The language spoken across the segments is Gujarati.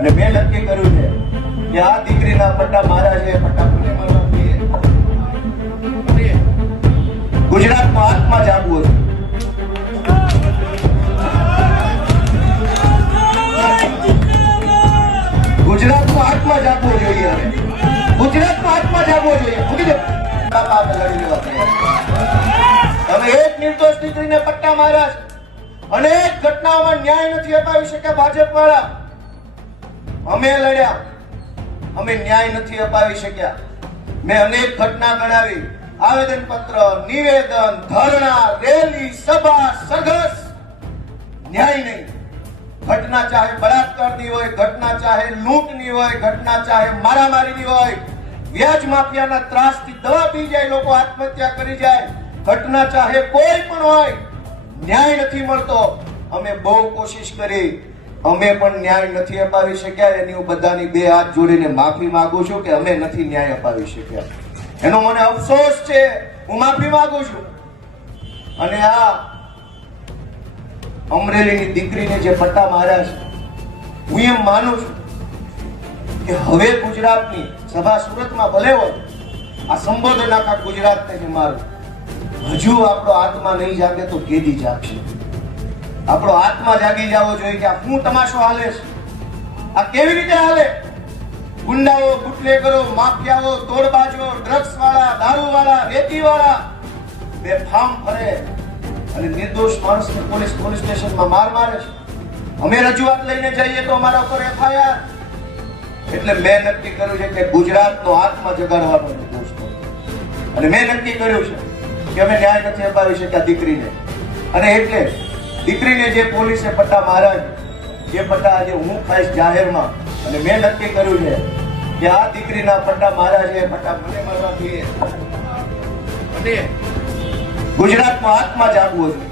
અને મેં નક્કી કર્યું છે કે આ દીકરીના પટ્ટા મારા છે, પટ્ટા મને મળવા જોઈએ. ગુજરાતમાં આત્મા જાગવો છે ગુજરાતનો આત્મા જાગવો જોઈએ હવે. ગુજરાતમાં આત્મા જાગવો જોઈએ. મૂકી દે. બાપ તમે એક નિર્દોષ દીકરીને પટ્ટા માર્યા અનેક ઘટનાઓમાં ન્યાય નથી અપાવી શક્યા ભાજપ વાળા અમે લડ્યા. અમે ન્યાય નથી અપાવી શક્યા. મેં અનેક ઘટના ગણાવી. આવેદન પત્ર નિવેદન, ધરણા, રેલી, સભા, સરઘસ. ન્યાય નહીં. ઘટના ચાહે બળાત્કારની હોય, ઘટના ચાહે લૂંટની હોય, ઘટના ચાહે મારામારીની હોય, વ્યાજ માફિયાના ત્રાસથી દવા પી જાય, લોકો આત્મહત્યા કરી જાય. ઘટના ચાહે કોઈ પણ હોય, ન્યાય નથી મળતો. અમે બહુ કોશિશ કરી. અમે પણ ન્યાય નથી અપાવી શક્યા. એની હું બધાની બે હાથ જોડીને માફી માંગુ છું કે અમે નથી ન્યાય અપાવી શક્યા. એનો મને અફસોસ છે. હું માફી માંગુ છું. અને આ અમરેલીની દીકરીને જે પટ્ટા માર્યા છે, હું એમ માનું છું કે હવે ગુજરાતની સભા સુરતમાં ભલે હોય, આ સંબોધન આખા ગુજરાતને જે મારું. હજુ આપણો આત્મા નહીં જાગે તો કેદી જાગશે. આપણો આત્મા જાગી જવો જોઈએ કે આ શું તમાશો હાલે છે? આ કેવી રીતે હાલે? ગુંડાઓ, બુટલેગરો, માફિયાઓ, તોડબાજો ડ્રગ્સ વાળા દારૂ વાળા રેતી વાળા બેફામ ફરે અને નિર્દોષ માણસને પોલીસ પોલીસ સ્ટેશનમાં માર મારે છે. અમે રજૂઆત લઈને જઈએ તો અમારા ઉપર એફઆઈઆર. એટલે મેં નક્કી કર્યું છે કે ગુજરાતનો આત્મા જગાડવાનો દોસ્તો અને મેં નક્કી કર્યું છે કે અમે ન્યાય નથી અપાવી શક્યા દીકરીને. અને એટલે દીકરીને જે પોલીસે પટ્ટા માર્યા એ પટ્ટા આજે હું ખાઈશ જાહેરમાં. અને મેં નક્કી કર્યું છે કે આ દીકરીના પટ્ટા માર્યા છે પટ્ટા મને જોઈએ. અને ગુજરાતનો આત્મા જાગવો જોઈએ.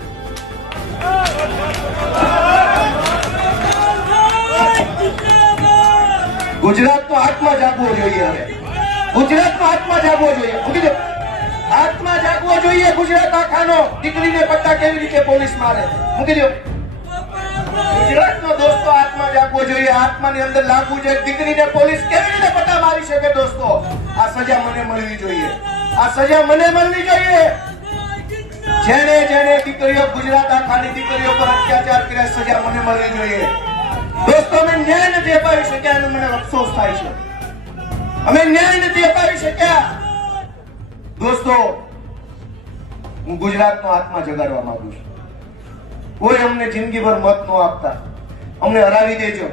ગુજરાતનો હાથમાં જાગવો જોઈએ હવે. ગુજરાતનો હાથમાં જાગવો જોઈએ. આત્મા જાગવો જોઈએ ગુજરાત આખાનો. દીકરીને પત્તા કેવી રીતે પોલીસ મારે? મૂકી દો. ગુજરાતનો દોસ્તો આત્મા જાગવો જોઈએ. આત્માની અંદર લાગવું જોઈએ દીકરીને પોલીસ કેવી રીતે પત્તા મારી શકે દોસ્તો? આ સજા મને મળવી જોઈએ. આ સજા મને મળવી જોઈએ. જેને જેને દીકરીઓ ગુજરાત આખાની દીકરીઓ પર અત્યાચાર કર્યા, સજા મને મળવી જોઈએ. દોસ્તો, અમે ન્યાય નથી અપાવી શક્યા એનો મને અફસોસ થાય છે. અમે ન્યાય નથી અપાવી શક્યા. દોસ્તો, હું ગુજરાતનો આત્મા જગાડવા માંગુ છું. કોઈ અમને જિંદગીભર મત ન આપતા. અમને હરાવી દેજો.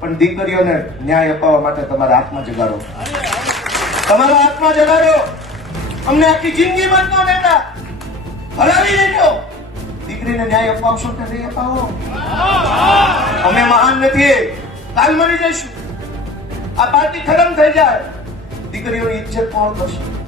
પણ દીકરીઓને ન્યાય અપાવવા માટે તમારા આત્મા જગાડો. તમારો આત્મા જગાડો. અમને આખી જિંદગી મત ન દેતા. હરાવી દેજો. દીકરીને ન્યાય અપાવશો કે નહીં અપાવો? અમે મહાન નથી. કાલ મરી જઈશું. આ પાર્ટી ખતમ થઈ જાય. દીકરીઓની ઇજ્જત કોણ કરશે?